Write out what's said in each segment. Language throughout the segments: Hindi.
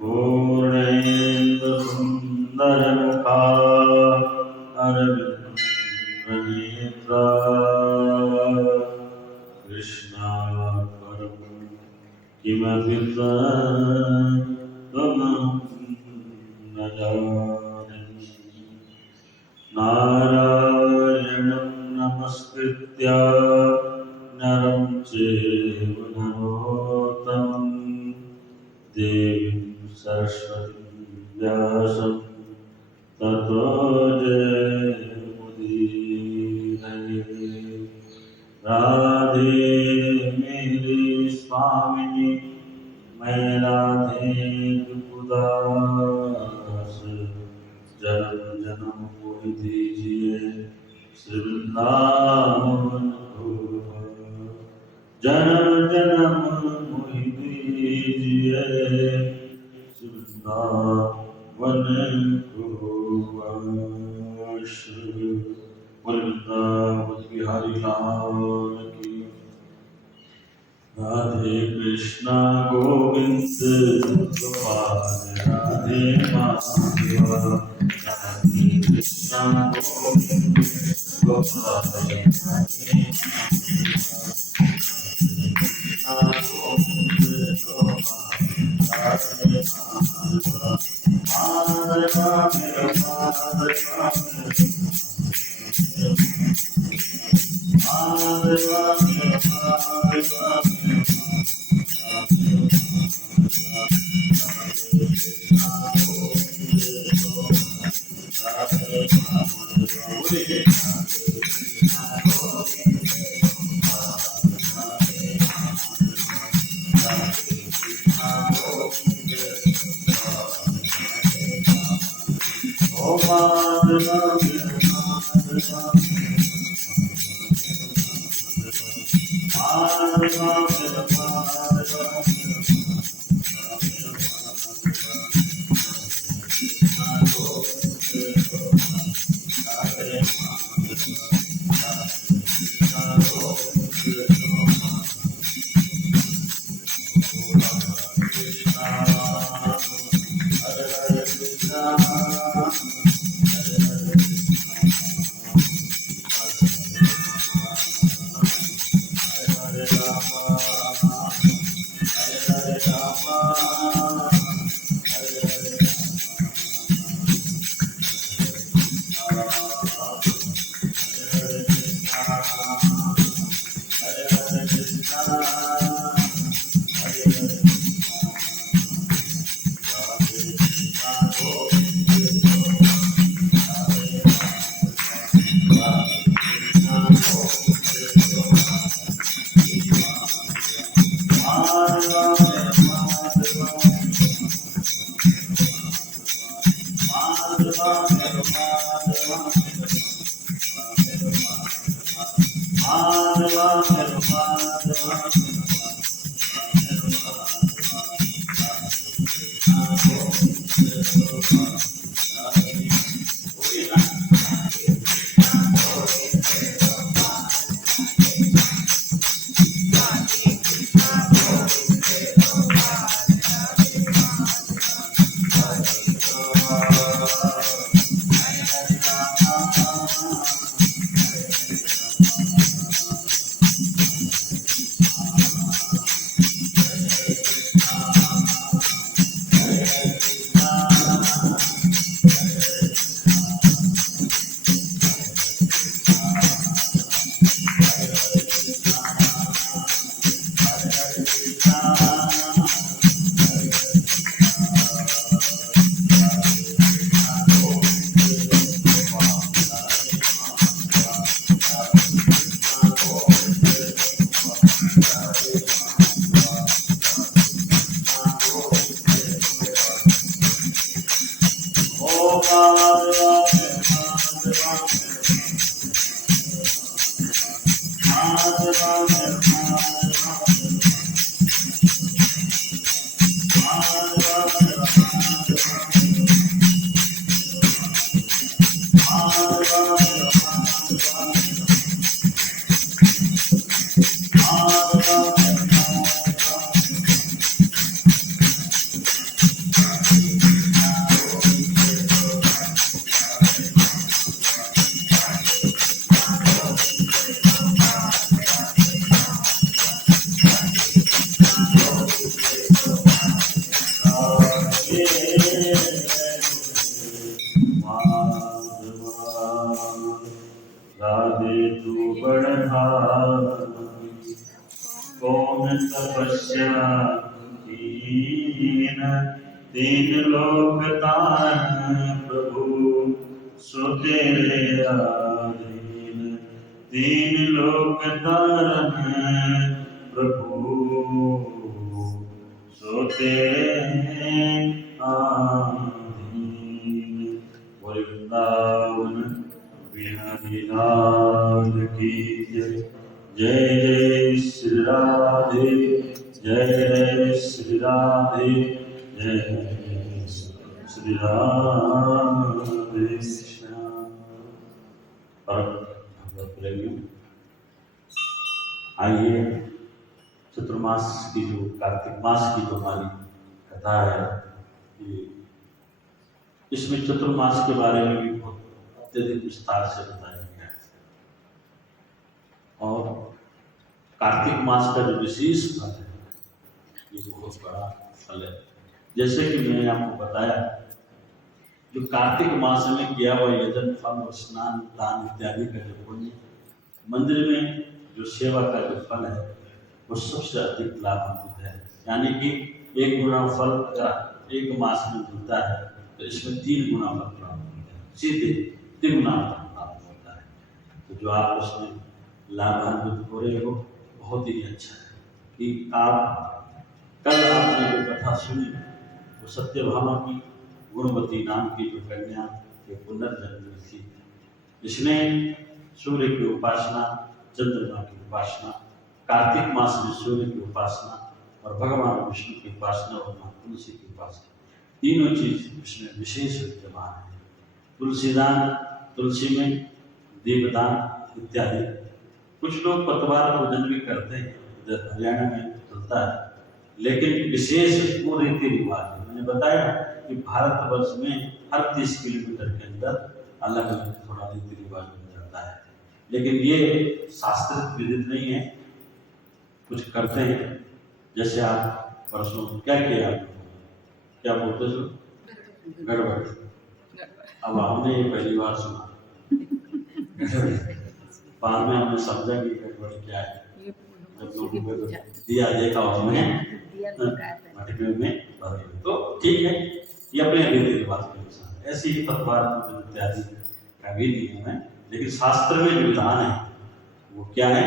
पूर्णेन्दु सुन्दरमुखा अरविन्दनेत्रा कृष्णात् परं किमपि त्वमहं न जानामि। नारायणं नमस्कृत्य नरं चैव नरोत्तमं देवीं सरस्वतीं व्यासं ततो जयमुदीरये। राधे मेरी स्वामिनी मैं राधे दुखदास जन्म जन्म मोहि दीजिए श्री वृंदावन को। जन्म जन्म मोहि दीजिए श्री वृंदावन को। वृंदावन बिहारी लाल की। राधे कृष्णा गोविंद गोपाल राधे माधव। राधे कृष्णा गोविंद गोपाल राधे राधे तू बढ़ाई। कौन तपस्या कीन तीन लोक तारन प्रभु सो तेरे अधीन। तीन लोक तारन प्रभु सो तेरे अधीन। बोले वृंदावन बिहारी लाल की जय। जय जय श्री राधे, जय जय श्री राधे, जय श्री राधे श्याम। परम भगवत प्रेमियों, आइए चतुर्मास की जो कार्तिक मास की जो हमारी कथा है, इसमें चतुर्मास के बारे में भी बहुत अत्यधिक विस्तार से बताया गया है। और कार्तिक मास का जो विशेष फल है, ये बहुत बड़ा फल है। जैसे कि मैंने आपको बताया, जो कार्तिक मास में किया हुआ यजन, फल और स्नान, दान इत्यादि का जो पुण्य, मंदिर में जो सेवा का जो फल है, वो सबसे अधिक लाभान्वित है। यानी कि 1 गुना फल अगर 1 मास में मिलता है तो इसमें 3 गुना फल प्राप्त होता है, सीधे 3 गुना फल प्राप्त होता है। तो जो आप उसमें लाभान्वित हो रहे हो, बहुत ही अच्छा है कि आप कल आपने जो कथा सुनी, वो सत्यभामा की गुणवती नाम की जो कन्या के पुनर्जन्म थी। इसने सूर्य की उपासना, चंद्रमा की उपासना, कार्तिक मास में सूर्य की उपासना और भगवान विष्णु की उपासना और मां तुलसी की उपासना, तीनों चीज इसमें विशेष विद्यमान है। तुलसीदान, तुलसी में दीपदान इत्यादि। कुछ लोग पतवार पूजन भी करते हैं, इधर हरियाणा में चलता है, लेकिन विशेष वो रीति रिवाज है। मैंने बताया कि भारतवर्ष में हर 30 किलोमीटर के अंदर अलग अलग थोड़ा रीति रिवाज हो जाता है, लेकिन ये शास्त्रित विदित नहीं है। कुछ करते हैं, जैसे आप परसों क्या किया, क्या बोलते हो, गड़बड़। अब हमने ये पहली बार सुना, बाद में हमने समझा कि गड़बड़ क्या है। जब लोगों को दिया देखा हमने मटके में भर, तो ठीक है, ये अपने रीति रिवाज के अनुसार। ऐसे ही पतवार इत्यादि का भी नियम है, लेकिन शास्त्र में जो विधान है वो क्या है,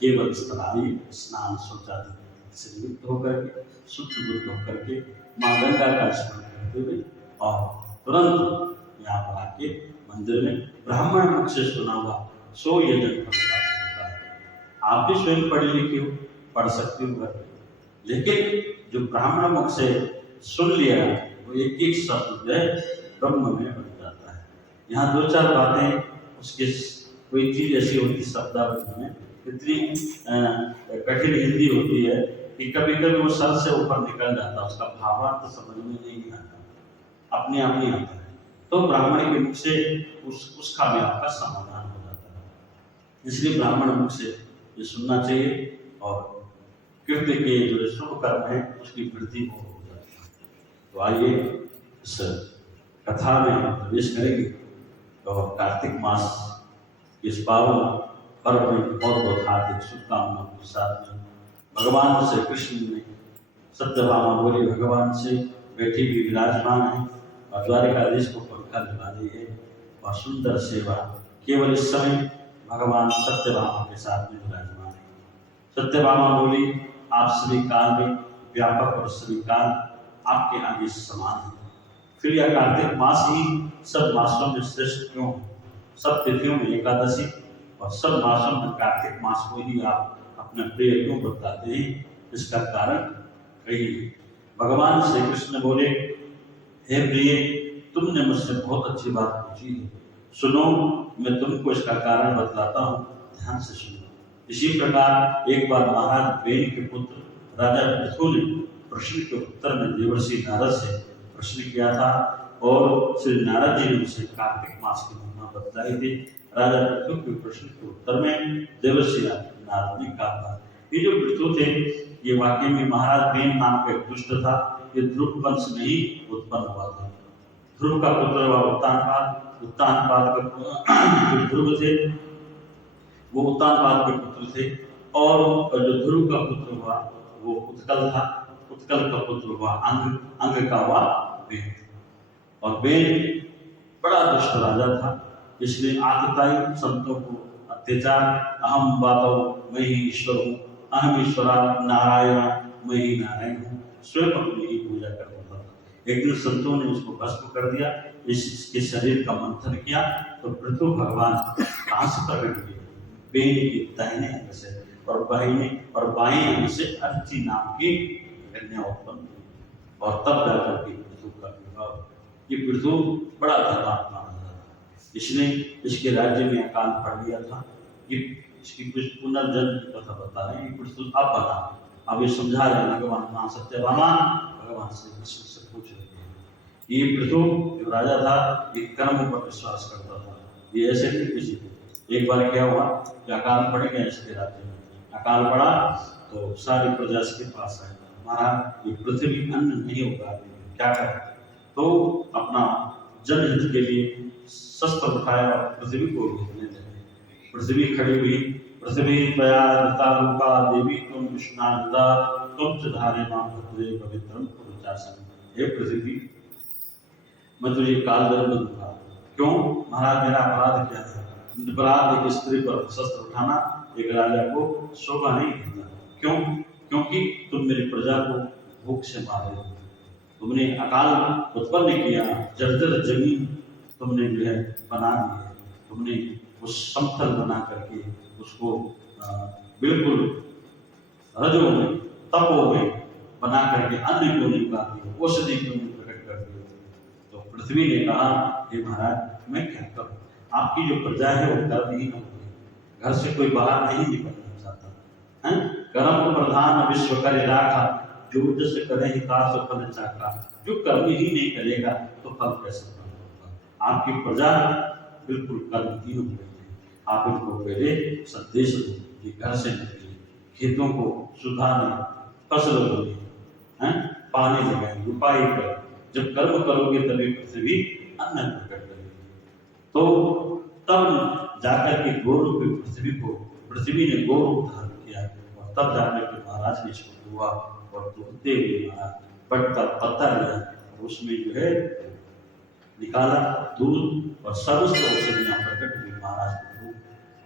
केवल स्नान, शौचादि से युक्त होकर के, शुद्ध बुद्ध होकर के, माँ गंगा का स्मरण करते हुए और तुरंत यहाँ पर आके मंदिर में ब्राह्मण मुख से सुना हुआ सो यजन होता है। आप भी स्वयं पढ़े लिखे हो, पढ़ सकते हो घर, लेकिन जो ब्राह्मण मुख से सुन लिया वो एक एक शब्द जो है ब्रह्म में बन जाता है। यहाँ 2-4 बातें उसके, कोई चीज ऐसी होती शब्दावली में इतनी कठिन हिंदी होती है कि कभी कभी वो सर से ऊपर निकल जाता है, उसका भावार्थ समझ में नहीं आता, अपने आप नहीं आता है। तो ब्राह्मण के मुख से उसका भी आपका समाधान हो जाता है। इसलिए ब्राह्मण मुख से ये सुनना चाहिए और कृत्य के जो शुभ कर्म है उसकी वृद्धि हो जाती है। तो आइए इस कथा में प्रवेश करेंगे और कार्तिक मास इस पावन पर्व में बहुत बहुत हार्दिक शुभकामनाओं के साथ में भगवान श्री कृष्ण ने सत्यभामा बोली भगवान से बैठी भी विराजमान है और द्वारिकाधीश को पंखा लगा रही है और सुंदर सेवा। केवल इस समय भगवान सत्यभामा के साथ में विराजमान है। सत्यभामा बोली आप सभी काल में व्यापक और सभी काल आपके आगे समान है। फिर यह कार्तिक मास ही सब मासों में श्रेष्ठ क्यों? सब तिथियों में एकादशी और सब मासों में कार्तिक मास को ही आप अपना प्रिय क्यों बताते हैं? इसका कारण कहिए। भगवान श्री कृष्ण बोले हे प्रिय, तुमने मुझसे बहुत अच्छी बात पूछी है, सुनो मैं तुमको इसका कारण बतलाता हूँ, ध्यान से सुनो। इसी प्रकार एक बार महाराज वेन के पुत्र राजा पृथु ने प्रश्न के उत्तर में देवर्षि नारद से प्रश्न किया था और श्री नारद जी ने उसे कार्तिक मास की महिमा बतलाई थी। राजा पृथु के प्रश्न के उत्तर में देवर्षि नारद ने कहा था। ये जो पृथु थे ये वाकई में महाराज वेन नाम का एक दुष्ट था। ये ध्रुव वंश में ही उत्पन्न हुआ था। ध्रुव का पुत्र हुआ उत्तानपाद, उत्तानपाद का ध्रुव थे वो उत्तानपाद के पुत्र थे। और जो ध्रुव का पुत्र हुआ वो उत्कल था, उत्कल का पुत्र हुआ अंग, अंग का हुआ वेद। और वेद बड़ा दुष्ट राजा था, इसलिए आतताई संतों को अत्याचार, अहम बातो मैं ही ईश्वर हूँ, अहम ईश्वरा नारायण मैं ही नारायण हूँ, स्वयं अपनी ही पूजा करता था। एक दिन संतों ने उसको भस्म कर दिया, इसके शरीर का मंथन किया तो पृथु भगवान कहाँ से प्रकट हुए? बेन के दाहिने अंग से और बाएं अंग से अर्ची नाम की कन्या उत्पन्न हुई। और तब जाकर के पृथु का विवाह। ये पृथु बड़ा धर्मात्मा राजा था, इसने इसके राज्य में अकाल पड़ गया था। ये इसकी कुछ पुनर्जन्म की कथा बता रहे हैं। ये पृथु अब बना, अब ये समझा रहे हैं भगवान मां सत्यभामा भगवान श्री कृष्ण से पूछ रहे हैं। ये पृथु जो राजा था ये कर्म पर विश्वास करता था, ये ऐसे नहीं किसी को। एक बार क्या हुआ कि अकाल पड़ गया इसके राज्य में, अकाल पड़ा तो सारी प्रजा इसके पास आई, महाराज ये पृथ्वी अन्न नहीं होगा, क्या करें? तो अपना जनहित के लिए शस्त्र उठाया और पृथ्वी को घेरने लगे। पृथ्वी खड़ी हुई, पृथ्वी त्वया दत्ता रूपा देवी तुम विष्णुनंदा तुम च धारे मां भद्रे पवित्रम कुरुचासन। हे पृथ्वी, मैं तुझे काल दर्द दूंगा। क्यों महाराज, मेरा अपराध क्या है? अपराध एक स्त्री पर शस्त्र उठाना एक राजा को शोभा नहीं देता। क्यों? क्योंकि तुम मेरी प्रजा को भूख से मारे हो, तुमने अकाल उत्पन्न किया, जर्जर जमीन तुमने जो है बना दी है, तुमने उस समतल बना करके उसको बिल्कुल रजो में तपो में बना करके अन्न क्यों नहीं उगा दी, औषधि क्यों नहीं प्रकट कर दी? तो पृथ्वी ने कहा, हे महाराज मैं क्या करूं? आपकी जो प्रजा है वो कर्महीन हो गई, घर से कोई बाहर नहीं निकलना चाहता है। कर्म प्रधान विश्व करे राखा, जो जैसे करे हितार्थ फल चाखा। जो कर्म ही नहीं करेगा तो फल कैसे प्राप्त होगा? आपकी प्रजा बिल्कुल कर्महीन हो गई है। आप इनको पहले संदेश दो कि घर से निकले, खेतों को सुधारें, फसल बोले, पानी लगाएं, उपाय करें। जब कर्म करोगे तभी पृथ्वी अन्न प्रकट करेगी। तो तब जाकर के गौरव की पृथ्वी ने गौरव धारण किया और तब जाकर के महाराज ने इसको हुआ और दूधते हुए महाराज बट का पत्ता लिया और उसमें जो है निकाला दूध और समस्त औषधियां प्रकट हुई महाराज को।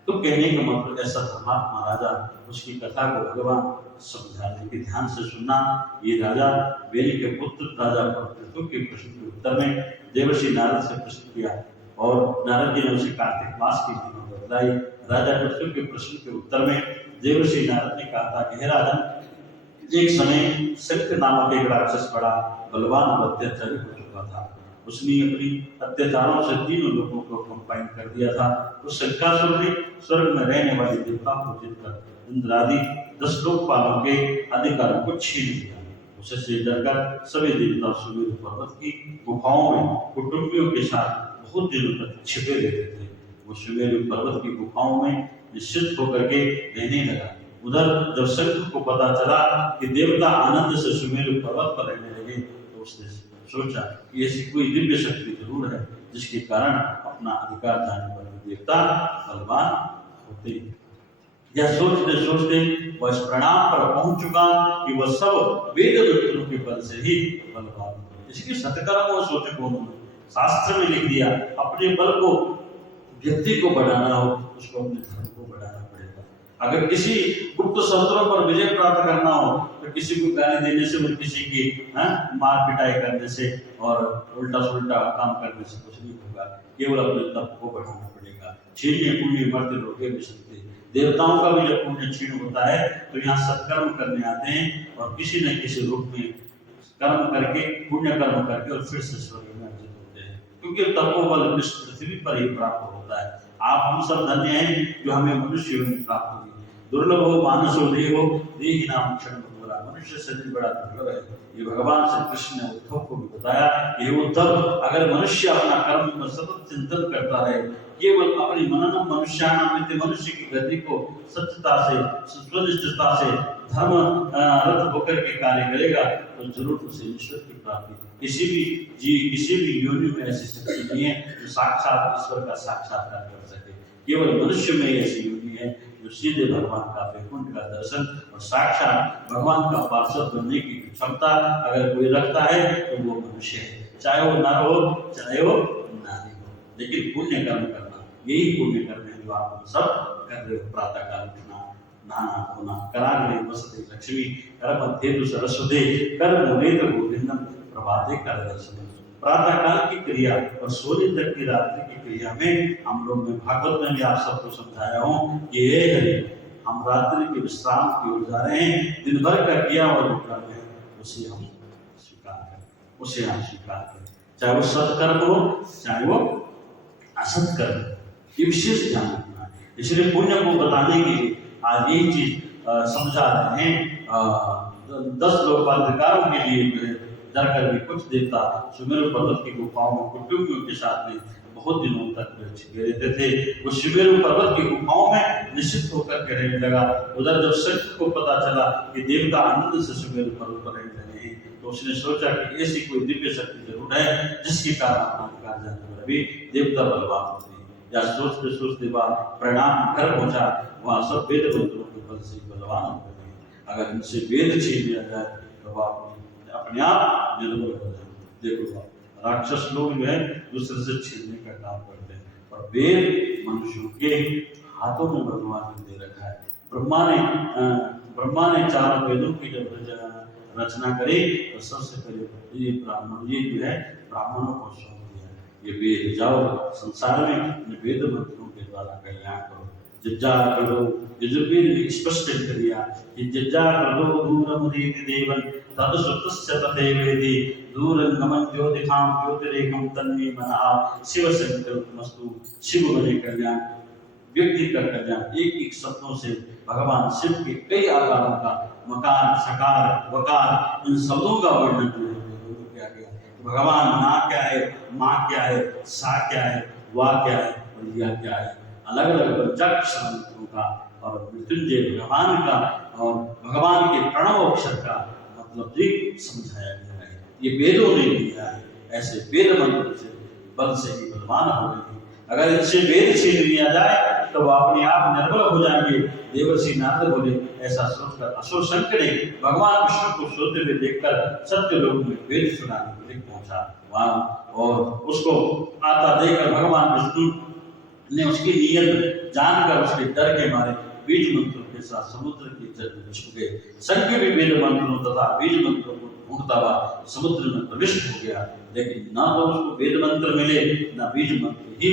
तो कहने का मतलब ऐसा धर्मात्मा राजा, उसकी कथा को भगवान समझाने के ध्यान से सुनना। ये राजा वेली के पुत्र राजा पृथु के प्रश्न के उत्तर में देवर्षि नारद से प्रश्न किया और नारद जी ने उसे कार्तिक मास की महिमा बताई। राजा पृथु के प्रश्न के उत्तर में देवर्षि नारद ने कहा था कि हे राजन, एक समय शंख नामक एक राक्षस बड़ा बलवान और अत्याचारी हो चुका था। उसने अपनी अत्याचारों से तीनों लोगों को कंपाइन कर दिया था। उस शंकासुर ने स्वर्ग में रहने वाले देवताओं को जीतकर इंद्र आदि 10 लोकपालों के अधिकारों को छीन लिया। उससे डरकर सभी देवता सुमेरु पर्वत की गुफाओं में कुटुंबियों के साथ बहुत दिनों तक छिपे रहते थे। वो सुमेरु पर्वत की गुफाओं में निश्चित होकर के रहने लगा। उधर जब शंख को पता चला कि देवता आनंद से सुमेरु पर्वत पर रहने लगे तो उसने सोचा कि ऐसी कोई दिव्य शक्ति जरूर है जिसके कारण अपना अधिकार जाने वाले देवता बलवान होते। यह सोचते सोचते वह इस परिणाम पर पहुंच चुका कि वह सब वेद मंत्रों के बल से ही बलवान हो। इसकी सत्कर्म और सोच को उन्होंने शास्त्र में लिख दिया। अपने बल को व्यक्ति को बढ़ाना हो उसको अपने धर्म को बढ़ाना पड़ेगा। अगर किसी गुप्त शस्त्रों पर विजय प्राप्त करना हो तो किसी को गाली देने से और किसी की मार पिटाई करने से और उल्टा सुल्टा काम करने से कुछ नहीं होगा। केवल अपने तप को बढ़ाना पड़ेगा। छीने पुण्य मर्द रोके भी सकते। देवताओं का भी जब पुण्य छीन होता है तो यहाँ सत्कर्म करने आते हैं और किसी न किसी रूप में कर्म करके पुण्य कर्म करके और फिर से स्वर्ग में अर्जित होते हैं, क्योंकि तपोबल पृथ्वी पर ही प्राप्त होता है। आप हम सब धन्य हैं जो हमें मनुष्य में प्राप्त हुई। दुर्लभ हो मानसो देहो देहि नाम क्षण बोला। मनुष्य शरीर बड़ा दुर्लभ है। ये भगवान श्री कृष्ण ने उद्धव को भी बताया। ये उद्धव अगर मनुष्य अपना कर्म पर सतत चिंतन करता रहे, केवल अपनी मननम मनुष्याणाम मनुष्य की गति को सत्यता से स्वनिष्ठता से धर्म रत होकर के कार्य करेगा तो जरूर उसे ईश्वर की प्राप्ति। किसी भी योनि में ऐसी शक्ति नहीं है जो साक्षात ईश्वर का साक्षात्कार कर सके। केवल मनुष्य में ऐसी योगी है जो सीधे भगवान का वैकुंठ का दर्शन और साक्षात भगवान का पार्षद बनने की क्षमता अगर कोई रखता है तो वो मनुष्य है, चाहे वो नर हो चाहे वो नारी हो। लेकिन पुण्य कर्म करना, यही पुण्य कर्म है जो आप सब कर रहे हो। प्रातः काल उठना, नहाना धोना, कराग्रे वसते लक्ष्मी, कर मध्य तु सरस्वती, कर मुनेत गोविंदम, प्रभाते कर दर्शन। प्रातः काल की क्रिया और सोने तक की रात्रि की क्रिया में हम लोग में भागवत में भी आप सबको समझाया हूँ कि ये हरि हम रात्रि के विश्राम की ओर जा रहे हैं, दिन भर का किया और जो कर्म है उसे हम स्वीकार करें, उसे हम स्वीकार करें, चाहे वो सत्कर्म हो चाहे वो असत कर्म, ये विशेष ध्यान रखना है। इसलिए पुण्य को बताने के लिए आज यही चीज समझा रहे हैं। 10 लोकाधिकारों के लिए जाकर भी कुछ देवता सुमेरु पर्वत की गुफाओं में कुटुंबियों के साथ में बहुत दिनों तक छिपे रहते थे। वो सुमेरु पर्वत की गुफाओं में निश्चित होकर के रहने लगा। उधर जब सत्य को पता चला कि देवता आनंद से सुमेरु पर्वत पर रहने लगे हैं तो उसने सोचा कि ऐसी कोई दिव्य शक्ति जरूर है जिसके कारण अपने कार्य पर भी देवता बलवान होते हैं। या सोचते सोचते वह परिणाम घर पहुंचा, वहां सब वेद मंत्रों के बल से बलवान हो गए। अगर इनसे वेद छीन लिया जाए तो वह अपने आप निर्बल हो जाए। देखो राक्षस लोग जो है दूसरे से छीनने का काम करते हैं, और वेद मनुष्यों के हाथों में भगवान ने दे रखा है। ब्रह्मा ने 4 वेदों की जब रचना करी तो सबसे पहले ये जो है ब्राह्मणों को सौंप दिया। ये वेद जाओ संसार में वेद मंत्रों के द्वारा कल्याण करो। जज्जा करो, यजुर्वेद ने स्पष्ट कर दिया कि जज्जा करो दूरम रीति देवन तद सुतस्य तथे वेदी दूरं गमन ज्योतिषाम ज्योतिरेकम तन्मे मनः शिव संकल्पमस्तु। शिव बने कल्याण, व्यक्ति का कल्याण। एक शब्दों से भगवान शिव के कई आकारों का मकार सकार वकार इन शब्दों का वर्णन किया गया। भगवान ना क्या है, माँ क्या है, सा क्या है, वा क्या है और या क्या है, अलग अलग पंचाक्षर मंत्रों का और मृत्युंजय भगवान का और भगवान के प्रणव अक्षर का मतलब भी समझाया गया है। ये वेदों ने दिया है। ऐसे वेद मंत्र से बल से ही बलवान हो गए। अगर इनसे वेद छीन लिया जाए तो वह अपने आप निर्बल हो जाएंगे। देवर्षि नारद बोले, ऐसा सोचकर असुर शंकर ने भगवान विष्णु को सोते हुए देखकर सत्य लोक में वेद सुनाने के लिए पहुंचा वहां, और उसको आता देखकर भगवान विष्णु ने उसकी नीयत जानकर उसके डर के मारे बीज मंत्रों के साथ समुद्र के जल में छुप गए। शंकर भी वेद मंत्रों तथा बीज मंत्रों को ढूंढता हुआ समुद्र में प्रविष्ट हो गया, लेकिन न तो उसको वेद मंत्र मिले न बीज मंत्र ही।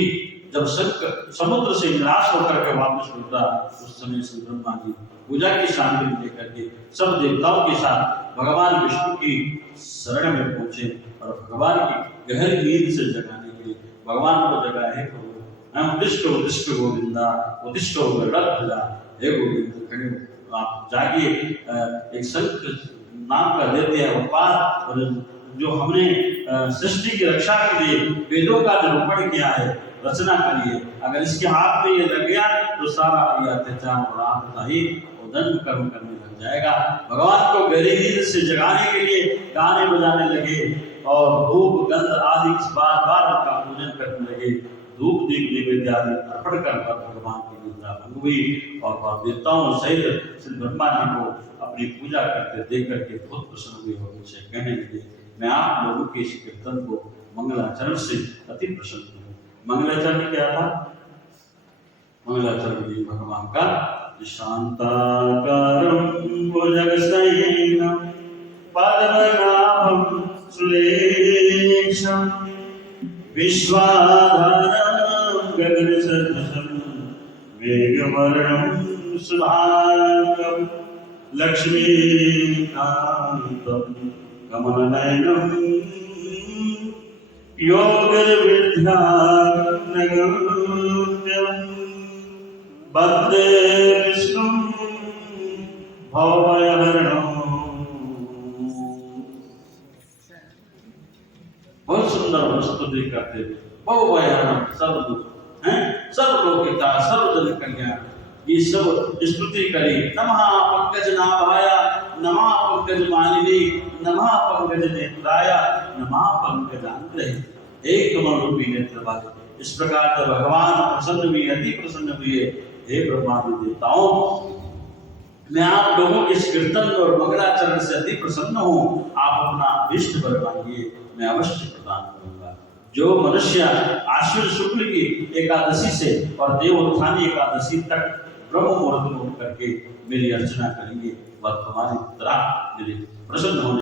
जब शंकर समुद्र से निराश होकर के वापस लौटा उस समय से ब्रह्मा जी पूजा की सामग्री लेकर के सब देवताओं के साथ भगवान विष्णु की शरण में पहुंचे और भगवान की गहरी नींद से जगाने के लिए भगवान को जगाया है। उदिष्ट गोविंदा उदिष्टो गरुड़ध्वजा, हे गोविंद खड़े हो, आप जागिए। एक शंख नाम का देते हैं अवतार, और जो हमने सृष्टि की रक्षा के लिए वेदों का निरूपण किया है, रचना करिए। अगर इसके हाथ में ये लग गया तो सारा ये अत्याचार और आपदा ही दंड कर्म करने लग जाएगा। भगवान को गहरी नींद से जगाने के लिए गाने बजाने लगे और धूप गंध आदि बार बार उनका पूजन करने लगे। धूप दीप नैवेद्य आदि अर्पण कर भगवान की निद्रा भंग हुई और देवताओं सहित श्री ब्रह्मा जी को अपनी पूजा करते देख करके बहुत प्रसन्न हुए और उनसे कहने लगे, मैं आप लोगों के इस कीर्तन को मंगलाचरण से अति प्रसन्न हूँ। मंगलाचरण क्या था? मंगलाचरण भगवान का शांताकारं भुजगशयनं पद्मनाभं सुरेशं विश्वाधारं गगनसदृशं मेघवर्णं शुभांगं लक्ष्मीकान्तं कमलनयनं योगिर्विद्यानगम्यं वन्दे विष्णुं भवभयहरणं। बहुत सुंदर स्तुति करते, भवभयहरणं सर्वदुख हैं, सर्वलोकिता सर्वजन कल्याण, ये सब स्तुति करी। नमः पंकजनाभाय नमः पंकजमालिनी नमः पंकजनेत्राय नमः पंकजांग्रहे। एक कमल रूपी नेत्र वाले इस प्रकार जब भगवान प्रसन्न हुए, अति प्रसन्न हुए, हे ब्रह्मादि देवताओं, मैं आप लोगों के इस कीर्तन और मंगलाचरण से अति प्रसन्न हूँ। आप अपना इष्ट वर मांगिए, मैं अवश्य प्रदान करूंगा। जो मनुष्य आश्विन शुक्ल की एकादशी से और देवोत्थानी एकादशी तक ब्रह्म मुहूर्त में उठ करके मेरी अर्चना करेंगे, वह तुम्हारी तरह मेरे प्रसन्न होने